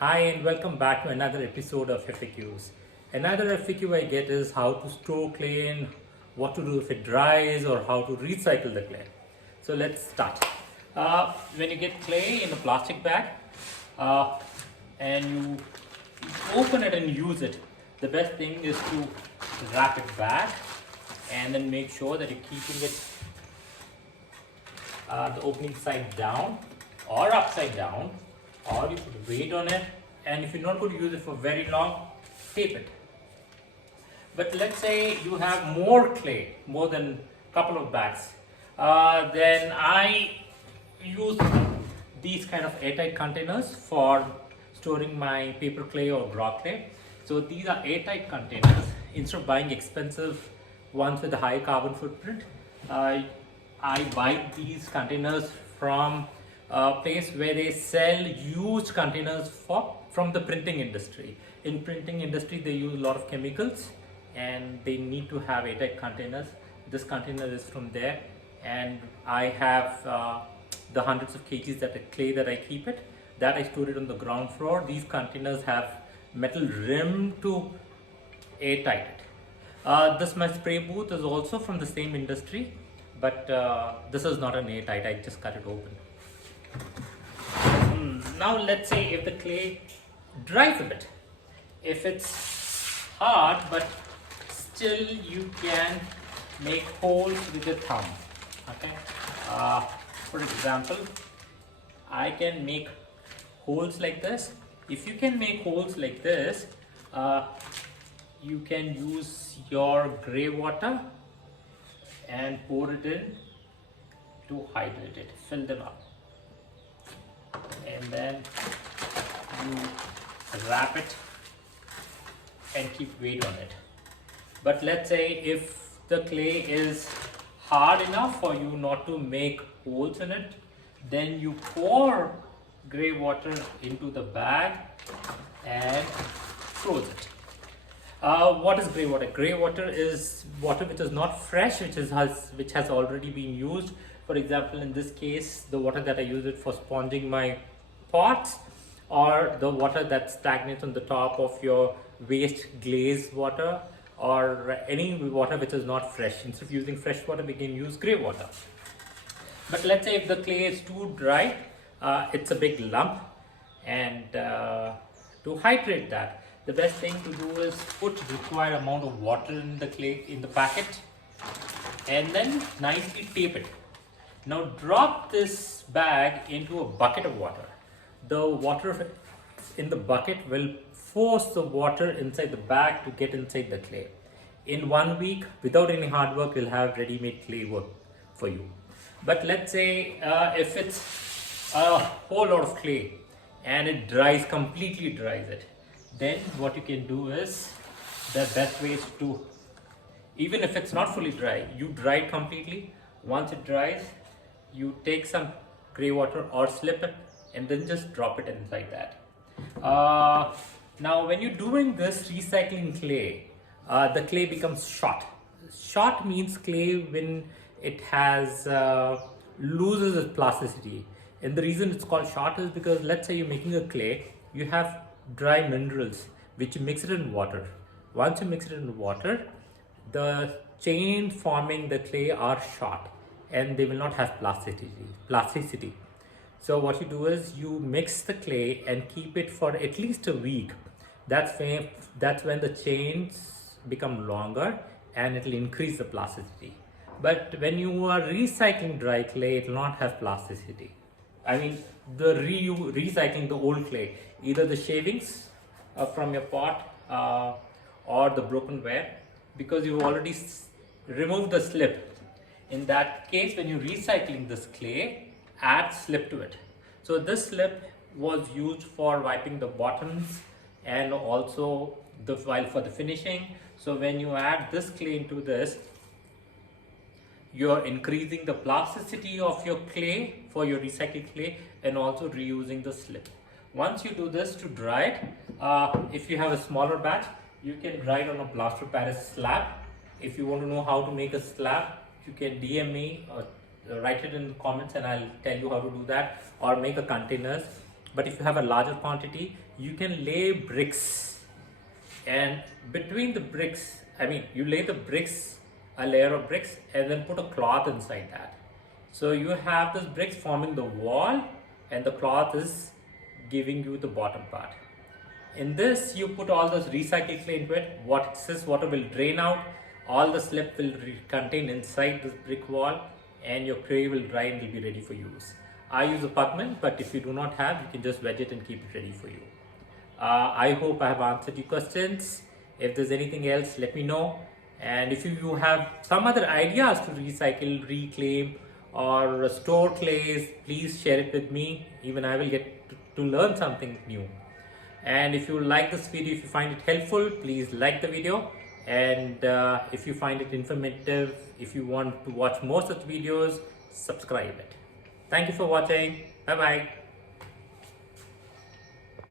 Hi and welcome back to another episode of FAQs. Another FAQ I get is how to store clay and what to do if it dries or how to recycle the clay. So let's start. When you get clay in a plastic bag uh, and you open it and use it, the best thing is to wrap it back and then make sure that you're keeping it the opening side down or upside down, or you put weight on it, and if you're not going to use it for very long, tape it. But let's say you have more clay, more than a couple of bags, then I use these kind of airtight containers for storing my paper clay or raw clay. So these are airtight containers. Instead of buying expensive ones with a high carbon footprint, I buy these containers from a place where they sell used containers from the printing industry. In printing industry, they use a lot of chemicals and they need to have airtight containers. This container is from there, and I have the hundreds of kgs that clay that I keep it. That I store it on the ground floor. These containers have metal rim to airtight it. This my spray booth is also from the same industry, but this is not an airtight. I just cut it open. Now let's say if the clay dries a bit, if it's hard but still you can make holes with your thumb. Okay, for example, I can make holes like this. If you can make holes like this, you can use your gray water and pour it in to hydrate it, fill them up, and then you wrap it and keep weight on it. But let's say if the clay is hard enough for you not to make holes in it, then you pour gray water into the bag and froze it. What is gray water? Gray water is water which is not fresh, which has already been used. For example, in this case, the water that I use it for sponging my pots, or the water that stagnates on the top of your waste glaze water, or any water which is not fresh. Instead of using fresh water, we can use gray water. But let's say if the clay is too dry, it's a big lump, and to hydrate that, the best thing to do is put required amount of water in the clay in the packet and then nicely tape it. Now drop this bag into a bucket of water. The water in the bucket will force the water inside the bag to get inside the clay. In 1 week, without any hard work, you'll have ready-made clay work for you. But let's say if it's a whole lot of clay and it completely dries it, then what you can do is, the best way is to, even if it's not fully dry, you dry it completely. Once it dries, you take some gray water or slip it and then just drop it inside that. Now when you're doing this recycling clay, the clay becomes short. Short means clay when it has loses its plasticity, and the reason it's called short is because, let's say you're making a clay, you have dry minerals which you mix it in water. Once you mix it in water, the chain forming the clay are short and they will not have plasticity. So what you do is you mix the clay and keep it for at least a week. That's when the chains become longer and it will increase the plasticity. But when you are recycling dry clay, it will not have plasticity. I mean, the recycling the old clay, either the shavings from your pot or the broken ware, because you've already removed the slip. In that case, when you're recycling this clay, add slip to it. So this slip was used for wiping the bottoms and also for the finishing. So when you add this clay into this, you're increasing the plasticity of your clay for your recycled clay and also reusing the slip. Once you do this to dry it, if you have a smaller batch, you can dry it on a plaster Paris slab. If you want to know how to make a slab, you can DM me or write it in the comments and I'll tell you how to do that, or make a containers. but if you have a larger quantity, you can lay bricks, and between the bricks, I mean, you lay the bricks, a layer of bricks, and then put a cloth inside that. So you have this bricks forming the wall, and the cloth is giving you the bottom part. In this, you put all those recycled clay into it. What excess water will drain out, all the slip will contain inside this brick wall, and your clay will dry and will be ready for use. I use a pugman, but if you do not have, you can just wedge it and keep it ready for you. I hope I have answered your questions. If there's anything else, let me know. And if you have some other ideas to recycle, reclaim, or store clays, please share it with me. Even I will get to learn something new. And if you like this video, if you find it helpful, please like the video. And if you find it informative, if you want to watch more such videos, subscribe it. Thank you for watching. Bye bye.